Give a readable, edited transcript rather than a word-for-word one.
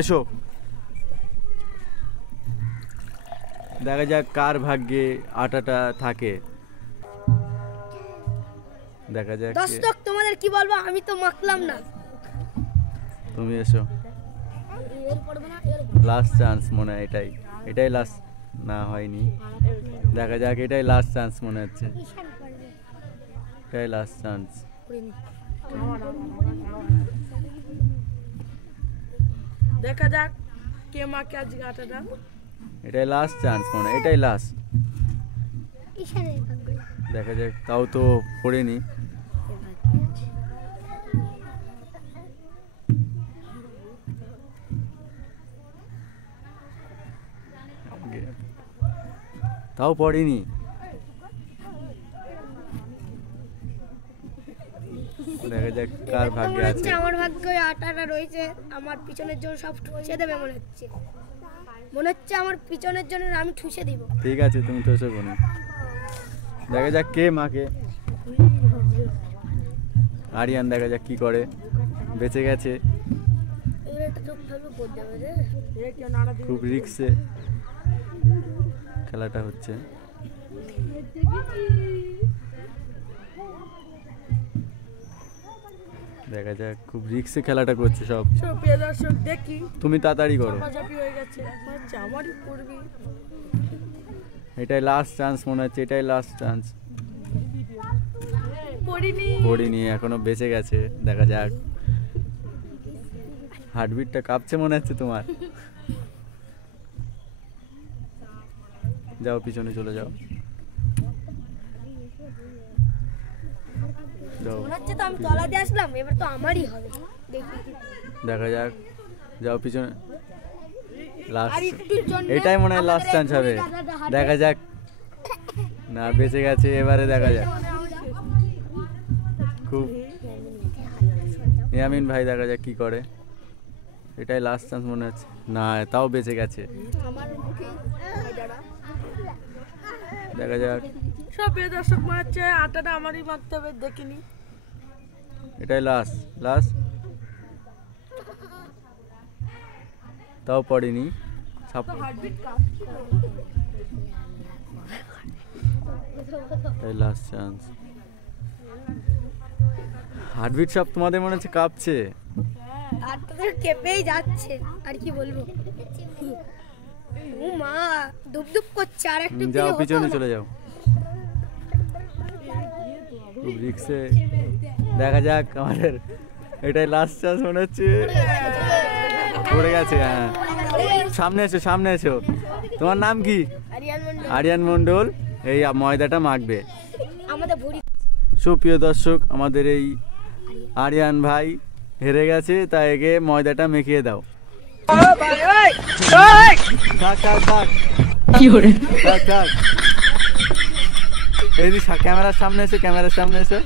এসো। দেখা যাক কার ভাগ্যে আটাটা থাকে। দেখা যাক। দর্শক তোমাদের কি বলবো, আমি তো মাখলাম না। তুমি এসো। লাস্ট চান্স মনে হয় এটাই, এটাই লাস্ট না হয়নি। দেখা যাক, এটাই লাস্ট চান্স মনে হচ্ছে, এটাই লাস্ট চান্স। দেখা যাক কে মাকে আজকে আটাটা। এটাই লাস্ট চান্স মনে হয়, এটাই লাস্ট। দেখা যাক, তাও তো পড়েনি। তাও পড়েনি। দেখা যাক কার ভাগ্যে আছে। আমার ভাগ্যে আটাটা রয়েছে, আমার পিছনের জন্য সব ঠুসে দেবে মনে হচ্ছে। আমার পিছনের জন্য আমি ঠুসে দিব। ঠিক আছে, তুমি তো এসো না। দেখা যাক কে মাকে। আরিয়ান দেখা যাক কি করে, বেঁচে গেছে। খুব রিস্কে খেলাটা হচ্ছে। দেখা যাক, খুব রিস্কে খেলাটা করছে সব। দেখি তুমি তাড়াতাড়ি করো। এটাই লাস্ট চান্স মনে হচ্ছে, এটাই লাস্ট চান্স। পড়িনি, এখনো বেঁচে গেছে। দেখা যাক, হার্টবিটটা কাঁপছে মনে হচ্ছে তোমার। যাও, পিছনে চলে যাও। দেখা যাক, যাও পিছনে। লাস্ট, এটাই মনে হয় লাস্ট চান্স হবে। দেখা যাক, না বেঁচে গেছে এবারে। দেখা যাক, খুব ইয়ামিন ভাই দেখা যাক কি করে। এটাই লাস্ট চান্স মনে হচ্ছে। না, তাও বেঁচে গেছে। দেখা যাক, সব দর্শক মনে হচ্ছে আটাটা আমারই মারতে হবে, দেখিনি। এটাই লাস্ট, লাস্ট। তাও পড়েনি। Last chance. হার্টবিট সব তোমাদের মনে হচ্ছে কাঁপছে। কেঁপেই যাচ্ছে, আর কি বলবো। ও মা, দুপ করছে। আর একটু যাও, পিছনে চলে যাও। খুব রিস্কে। দেখা যাক, আমাদের এটাই লাস্ট চান্স মনে হচ্ছে। পড়ে গেছে। হ্যাঁ, সামনে এসো, সামনে এসো। তোমার নাম কি? আরিয়ান মন্ডল। এই ময়দাটা মাখবে। সুপ্রিয় দর্শক, আমাদের এই আরিয়ান ভাই হেরে গেছে, তাই একে ময়দাটা মেখিয়ে দাও। এই ক্যামেরার সামনে এসে, ক্যামেরার সামনে এসে।